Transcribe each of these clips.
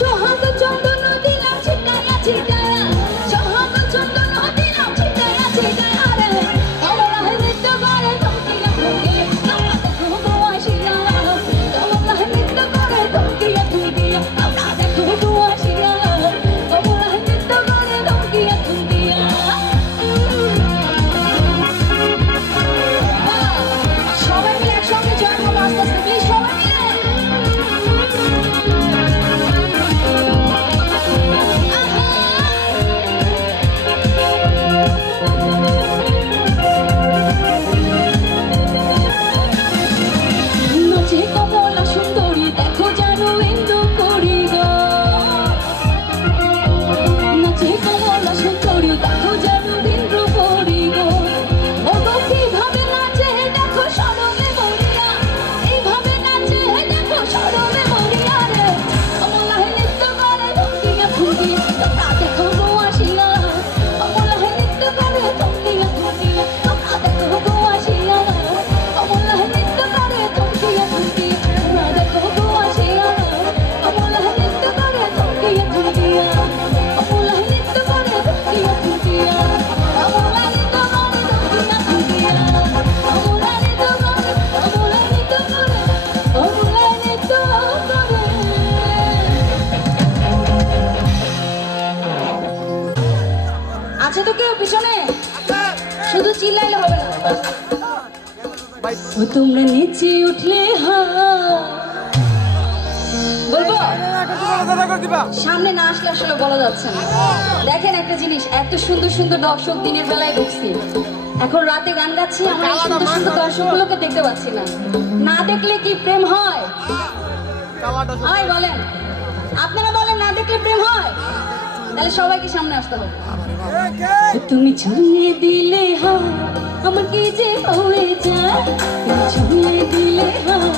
সোহাগ চন্দন দিলাম ছিটায়া ছিটায়া, সোহাগ চন্দন দিলাম ছিটায়া ছিটায়া রে, কমলা নৃত্য করে থমকিয়া থমকিয়া, তোমরা দেখো গো আসিয়া, কমলা নৃত্য করে থমকিয়া থমকিয়া, তোমরা দেখো গো আসিয়া, কমলা নৃত্য করে থমকিয়া থমকিয়া। সবাই মিলে একসঙ্গে জয়েন করবো আস্তে আস্তে, প্লিজ সবাই মিলে। নাচে কমলা সুন্দরী দেখো যেন ইন্দু করি গো, নাচে কমলা সুন্দরী দেখো যেন ইন্দু করি গো, ও গো কিভাবে নাচে দেখো সরমে মরিয়া, এইভাবে নাচে দেখো সরমে মরিয়া রে, কমলা নৃত্য করে থমকিয়া থমকিয়া, তোমরা দেখো গো আসিয়া, কমলা নৃত্য করে থমকিয়া থমকিয়া, তোমরা দেখো গো আসিয়া, কমলা নৃত্য করে থমকিয়া থমকিয়া, তোমরা দেখো গো আসিয়া, কমলা নৃত্য করে থমকিয়া থমকিয়া, কমলা নৃত্য করে থমকিয়া থমকিয়া, কমলা নৃত্য করে থমকিয়া থমকিয়া, কমলা নৃত্য করে, কমলা নৃত্য করে, কমলা নৃত্য করে। আছে তো কেউ পিছনে? শুধু চিল্লাইলে হবে না। ও তোমরা নিচে উঠলে বলবো, সামনে না আসলে আসলে বলা যাচ্ছে না। দেখেন একটা জিনিস, এত সুন্দর সুন্দর দর্শক দিনের বেলায় ঢুকছি, এখন রাতে গান গাচ্ছি, আমরা এই সুন্দর সুন্দর দর্শকগুলোকে দেখতে পাচ্ছি না। না দেখলে কি প্রেম হয়? হয় বলেন, আপনারা বলেন না দেখলে প্রেম হয়? তাহলে সবাইকে সামনে আসতে হবে। তুমি ছুঁয়ে দিলে হয় আমার কি যে হয়ে যায়, তুমি ছুঁয়ে দিলে হয়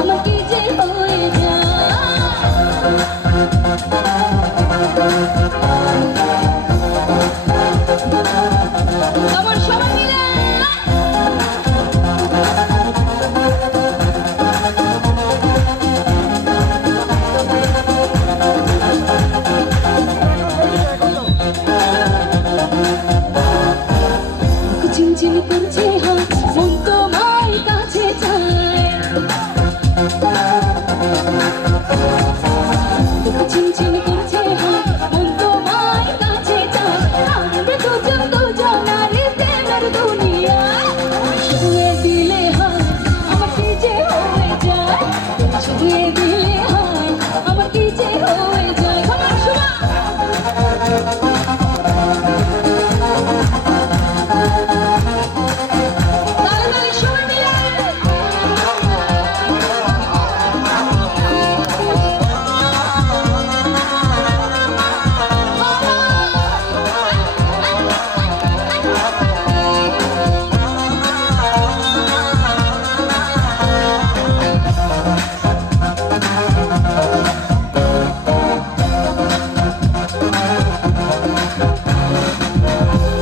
আমার কি যে হয়ে যায়। আমার সবাই মিলে চিনচিন করছে হাত, মন তোমার কাছে চায়, চিনচিন করছে হাত, মন তোমার কাছে চায়, আমরা দুজন দুজনার প্রেমের দুনিয়া, ছুঁয়ে দিলে হয় আমার কি যে হয়ে যায়, ছুঁয়ে দিলে হয় আমার কি যে হয়ে যায়। আমার শোনা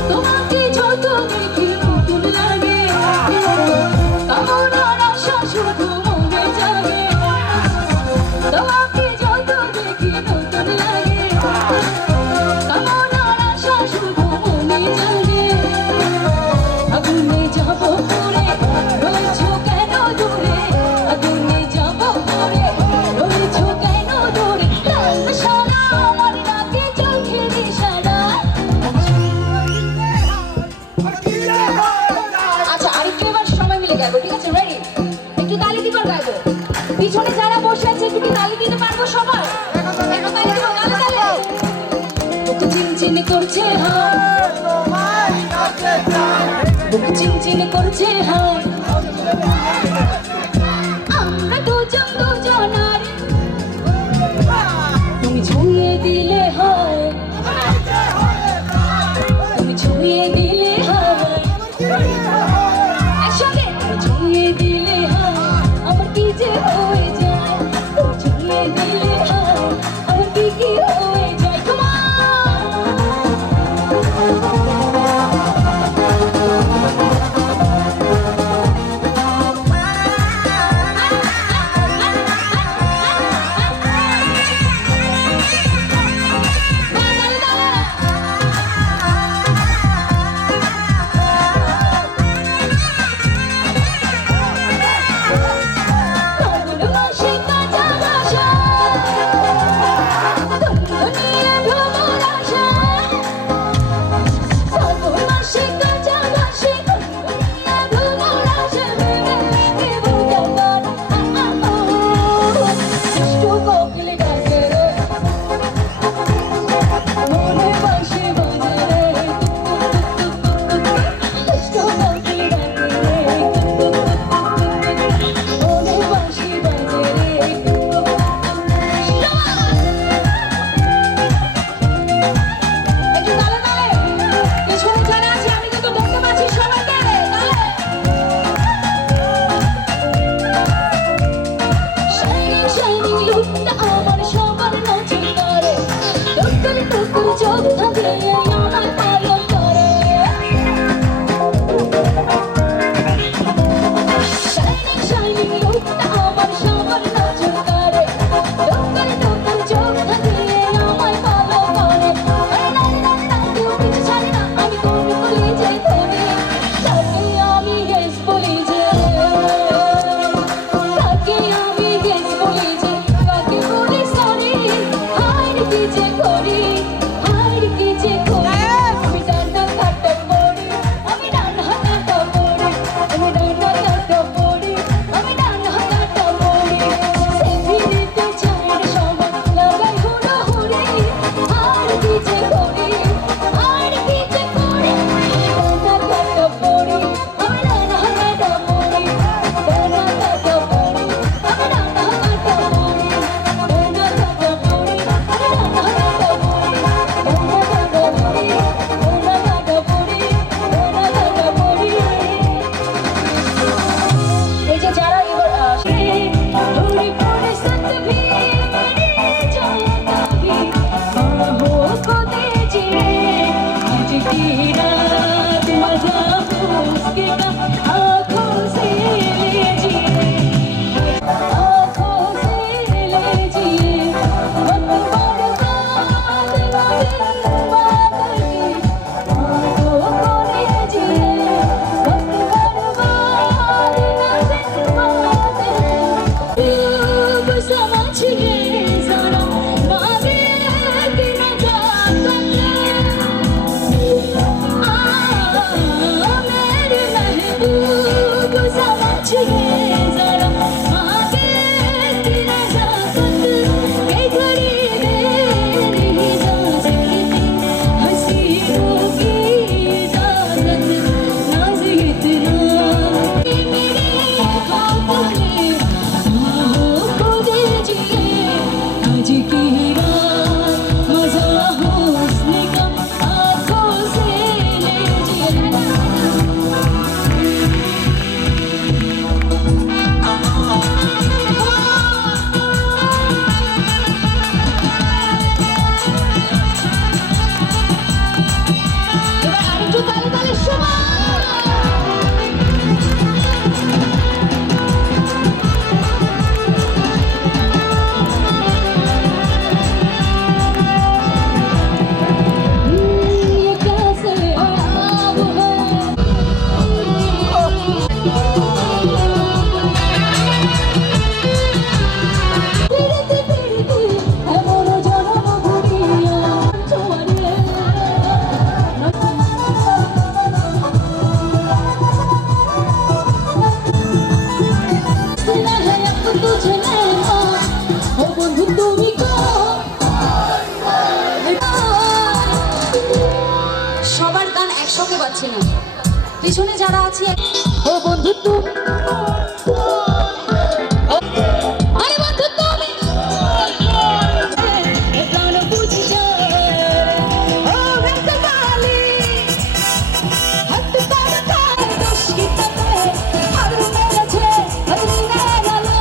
তোমাকে যত দেখি নতুন লাগে, কামনার আশা শুধু মনে জাগে, তোমাকে যত দেখি নতুন লাগে, কামনার আশা শুধু মনে জাগে, আগুনে যাব পুরে রয়েছো কেন দূরে, আগুনে যাব পুরে রয়েছো কেন দূরে, সারা আমার ডাকে চোখের ইশারায়। আচ্ছা আরেকটু এবার সবাই মিলে গাইবো, ঠিক আছে? রেডি? একটু তালি দিবার গাইবো, পিছনে যারা বসে আছে একটু কি তালি দিতে পারবো সবাই? একটু তালি দিব, গালে গালে। বুক চিনচিন করছে হাত, বুক চিনচিন করছে হাত, আমরা দুজন দুজনার, তুমি ছুঁয়ে দিলে হয়, তুমি ছুঁয়ে দিলে হয়, একসঙ্গে ছুঁয়ে দিলে হয় আমার কি যে হয়ে যায়, তুমি ছুঁয়ে দিলে হয় আমার কি কি হয়ে যায়। তোমার পিছনে যারা আছে ও বন্ধু তুমি আরে বন্ধু তুমি প্রাণ বুঝি যায় ও রক্তবালি হাত পাড়া খায় দুষ্কিতাতে আর মেরেছে আদরি না লালো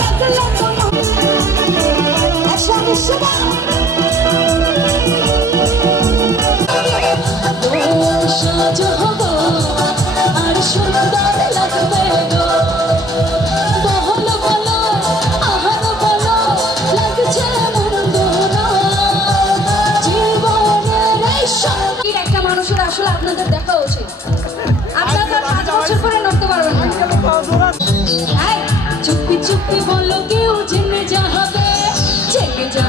লাগ লাগ আশা নিশবা সাজ হব আর সুন্দর লাগবে গো বহল বলো আহার বলো লাগছে মন্দ না জীবনের এই সঙ্গীর একটা মানুষের আসলে আপনাদের দেখা উচিত আপনারা 5 বছর পরে নড়তে পারবেন না এই চুপি চুপি বলো কেউ জেনে যাবে জেগে যা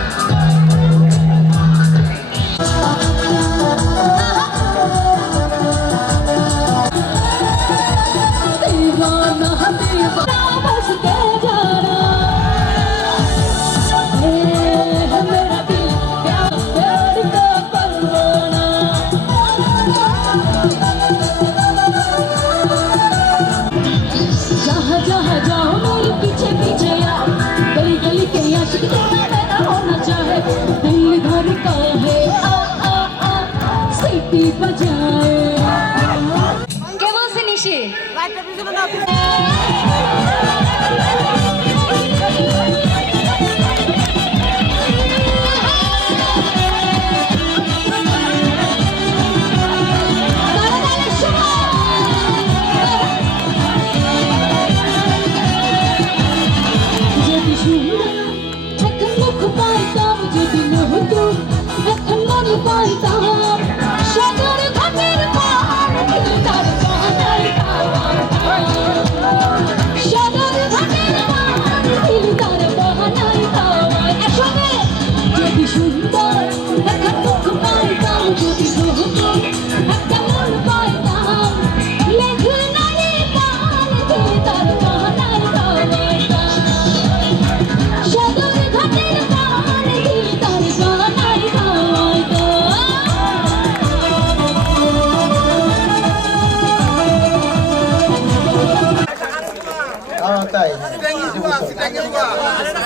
কে বলছে নিশি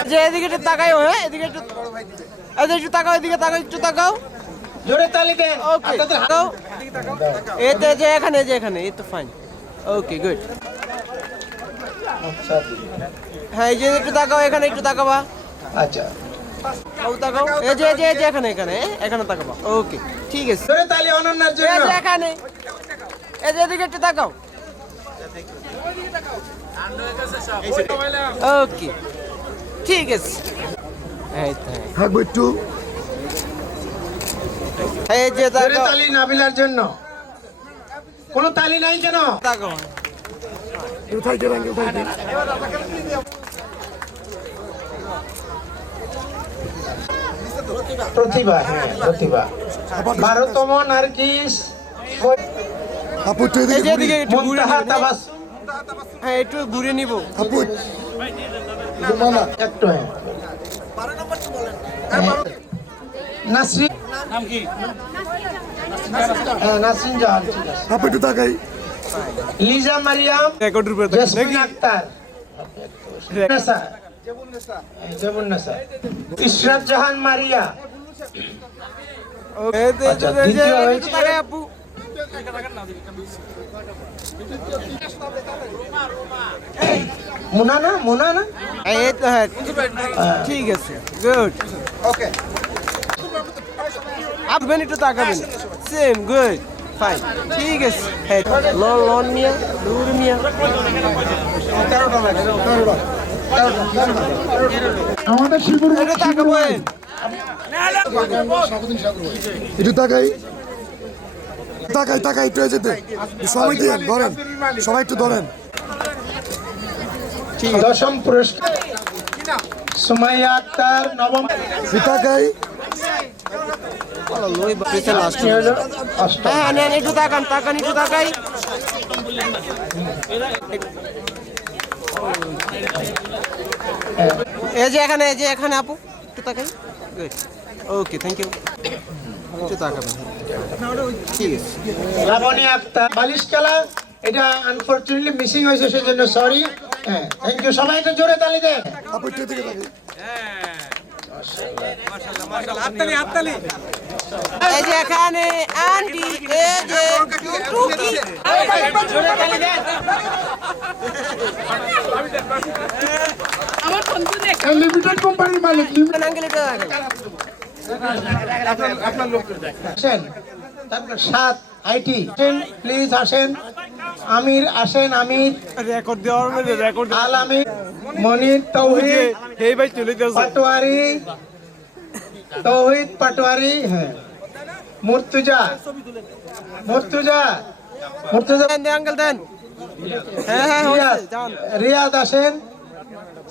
যে এদিকে একটু তাকাই হ্যাঁ এদিকে একটু একটু তাকাও এদিকে তাকাও একটু তাকাও জোরে তালি দেন ওকে তাকাও এতে যে এখানে এই তো ফাইন ওকে গুড আচ্ছা হ্যাঁ এই যে একটু তাকাও এখানে একটু তাকাবা আচ্ছা ও তাকাও এই যে এখানে তাকাবা ওকে ঠিক আছে জোরে তালি অনন্যার এই জন্য যে এখানে এই যে এদিকে একটু তাকাও ওকে ঠিক আছে এই তো থাকবো একটু এই যে জোরে তাকাও তালি নাবিলার জন্য কোনো তালি নাই কেন তাকাও উঠাই দেবেন উঠাই দেন প্রতিভা হ্যাঁ প্রতিভা 12তম নার্গিস আপু একটু এই যে এদিকে এদিকে একটু ঘুরে মুনতাহা নিব তাবাস হ্যাঁ একটু ঘুরে নিব আপু ঘুমানা একটু হ্যাঁ নাসরিন নাম কি নাসরিন জাহান ঠিক আছে আপু একটু তাকাই লিজা মারিয়াম রেকর্ডের উপরে জসমিন আক্তার নেসা জেবুন নেসা ইশরাত জাহান মারিয়া এই যে আচ্ছা, এই যে দ্বিতীয় একটু হয়েছে- তাকাই আপু মুনা না এই তো হ্যাঁ ঠিক আছে গুড ওকে আপনি একটু তাকাবেন সেম গুড ফাইন ঠিক আছে হ্যাঁ লন মিয়া দূর মিয়া আমাদের শিবুর একটু তাকাবেন একটু তাকাই তাকাই একটু যেতে সময় দিয়ে ধরেন সবাই একটু ধরেন দশম পুরস্কার সুমাইয়া আক্তার নবম একটু তাকাই লই বাপে লাস্ট অষ্টম হ্যাঁ নেন একটু তাকান একটু তাকাই এই যে এখানে আপু একটু তাকাই গুড ওকে থ্যাংক ইউ একটু তাকাবেন ঠিক আছে লাবণী আক্তার বালিশ খেলা এটা আনফরচুনেটলি মিসিং হয়েছে, সেজন্য সরি। হ্যাঁ, থ্যাংক ইউ। সবাই একটু জোরে তালি দেন। আপু একটু দিকে তাকান। এই যে এখানে আন্টি, এই যে টুকি। লিমিটেড কোম্পানির মালিক। আঙ্কেল এটা আসেন, তারপর 7 আইটি প্লিজ আসেন। আমির আসেন, আমির রেকর্ড দেওয়ার মধ্যে রেকর্ড আল আমির, মনির, তৌহিদ এই ভাই চলে যাচ্ছে পাটোয়ারি, তৌহিদ পাটোয়ারি, হ্যাঁ, মুর্তুজা, মুর্তুজা, মুর্তুজা, দেন আঙ্কেল দেন। হ্যাঁ হ্যাঁ রিয়াদ, যান। রিয়াদ আসেন,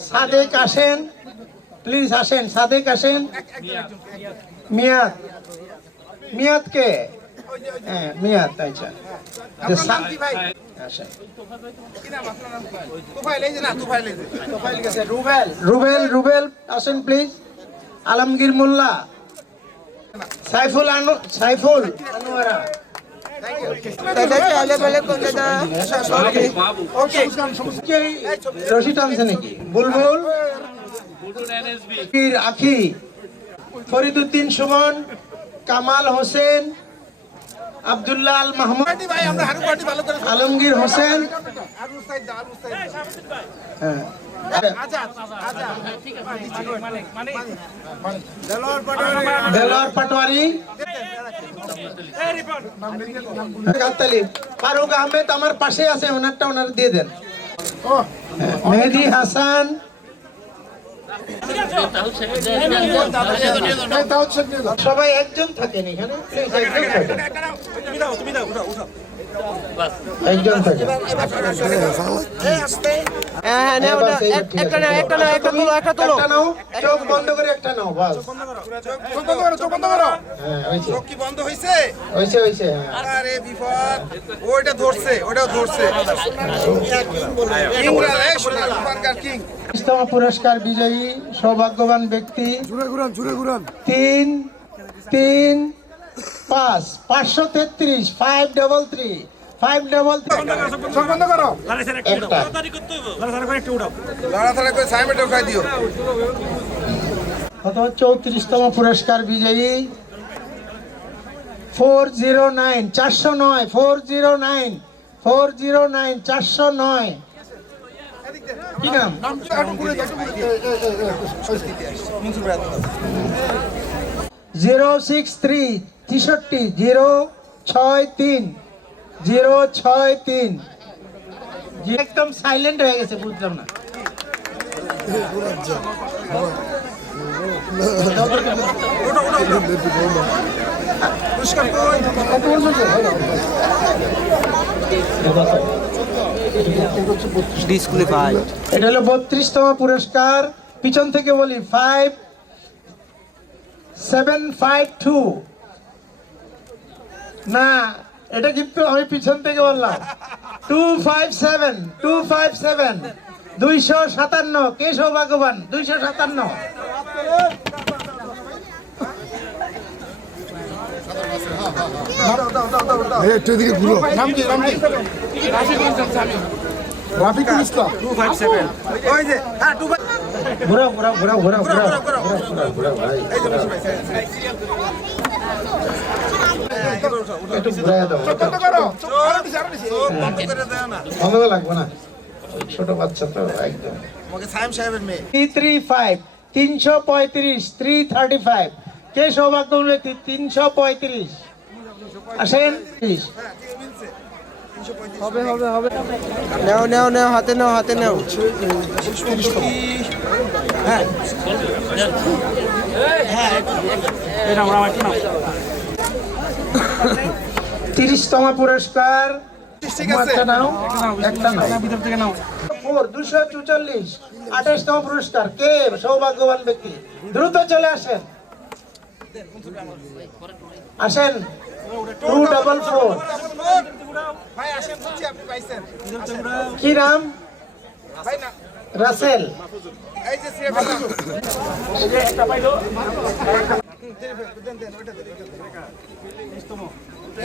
সাদেক আসেন, প্লিজ আসেন, সাদেক আসেন, মিয়াদ, মিয়াদ কে? হ্যাঁ, মিয়াদ, আচ্ছা আসেন। রুবেল, রুবেল, রুবেল আসেন প্লিজ। আলমগীর মোল্লা, সাইফুল সাইফুল আনোয়ারা, রশি টানছে নাকি? বুলবুল, আখি, ফরিদুদ্দিন সুমন, কামাল হোসেন, আব্দুল্লাহ আল মাহমুদ, আলমগীর হোসেন, হ্যাঁ, দেলোয়ার পাটোয়ারি, গাবতলী, ফারুক আহমেদ আমার পাশে আছে, ওনারটা ওনার দিয়ে দেন। মেহেদি হাসান, সবাই একজন থাকেন এখানে, please, একজন থাকেন। হ্যাঁ হ্যাঁ নাও নাও, একটা নাও, একটা নাও, একটা তুলো, একটা তুলো। একটা নাও, চোখ বন্ধ করে একটা নাও, বাস। হ্যাঁ, হয়েছে। কি বন্ধ হইছে? হয়েছে, হয়েছে, হ্যাঁ। আরে বিপদ, ওইটা ধরছে, ওটাও ধরছে। কিং ইস্তমা পুরস্কার বিজয়ী সৌভাগ্যবান ব্যক্তি জুড়ে ঘুরান, জুড়ে ঘুরান। 3 3 5 533 533 533 বন্ধ করো। একটা লড়াছাড়া করে সাইমেন্ট উঠাই দিও। অথবা 34তম পুরস্কার বিজয়ী 409 409 409 409 409 কি নাম? 063 63 063 063 একদম সাইলেন্ট হয়ে গেছে, বুঝলাম না। ডিসকুয়ালিফাই। এটা হলো 32তম পুরস্কার। পিছন থেকে বলি 5752 না, এটা কিন্তু আমি পিছন থেকে বললাম 257 257 257 কে সৌভাগ্যবান? 257। এই একটু এদিকে ঘুরো। নাম কি? নাম কি? রাফিকুল ইসলাম। 257 ওই যে হ্যাঁ ঘোরাও ঘোরাও ঘোরাও ঘোরাও ঘোরাও ঘোরাও ভাই, একটু ঘুরাইয়া দাও। বন্ধ করো। বন্ধ করে দাও না। ভালো লাগবে না, ছোট বাচ্চা তো একদম। আমাকে সাইম সাহেবের মেয়ে। 335 335 335 কে সৌভাগ্যবান ব্যক্তি? 335 আসেন। হবে হবে হবে। নাও নাও নাও, হাতে নাও, হাতে নাও। 30তম পুরস্কার। ঠিক আছে। একটা নাও, একটা নাও, ভিতর থেকে নাও। 244 28তম পুরস্কার কে সৌভাগ্যবান ব্যক্তি? দ্রুত চলে আসেন, আসেন। 244 ভাই আসেন, বুঝছি আপনি পাইছেন। কি নাম? ভাই না, রাসেল। এই যে সিএফ না।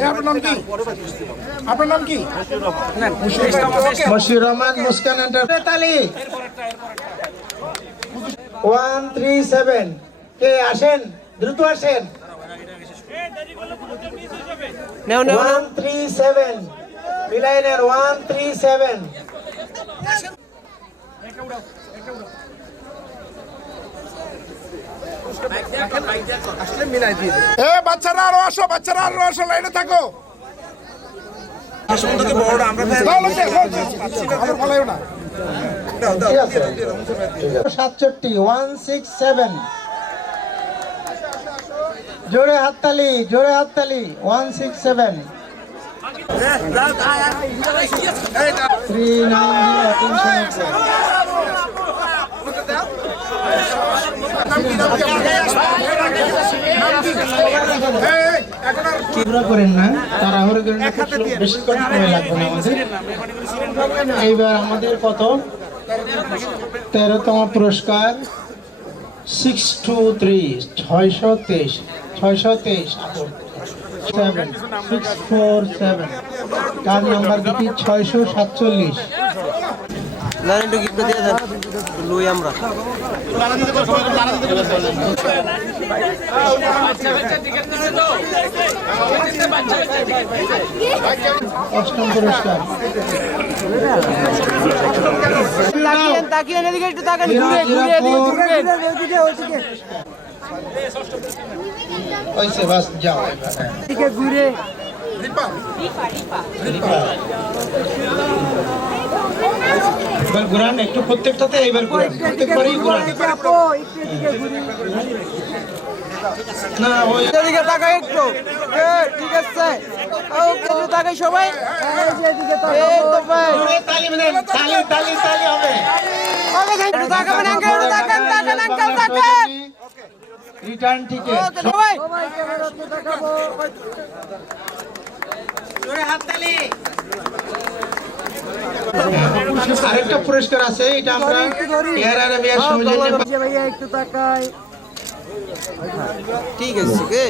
আপনার নাম কি? আপনার নাম কি? মশিউর রহমান মুস্কান এন্টারপ্রাইজ তালি 137 কে আসেন দ্রুত আসেন নেও নেও নেও 137 বিলাইনের 137 এ বাচ্চারা আরো আসো, বাচ্চারা আরো আসো, লাইনে থাকো। ঠিক আছে 67 167 জোরে হাততালি 167 কিবরা করেন না তাড়াহুড়ো করেন না বেশি সময় লাগবে না আমাদের এইবার আমাদের কত 13তম পুরস্কার 623 623 647 কার নাম্বার দিচ্ছি 647 না একটু গিফট দিয়ে দেন লুই আমরা অষ্টম পুরস্কার তাকিয়ে এদিকে একটু তাকান ঘুরে ঘুরে এদিকে ঘুরবেন ওইসে বাস যাও এদিকে ঘুরে এবার ঘুরান একটু প্রত্যেকটাতে এবার ঘুরান প্রত্যেকবারই ঘুরান না ওই এদিকে তাকাই একটু ঠিক আছে ওকে একটু তাকাই সবাই এই তো ভাই তালি বাজান তালি তালি তালি হবে একটু তাকাবেন আঙ্কেল একটু তাকান আঙ্কেল তাকান রিটার্ন টিকেট ওকে সবাই আরেকটা পুরস্কার আছে এটা আমরা এয়ার আরাবিয়ার সৌজন্যে ঠিক আছে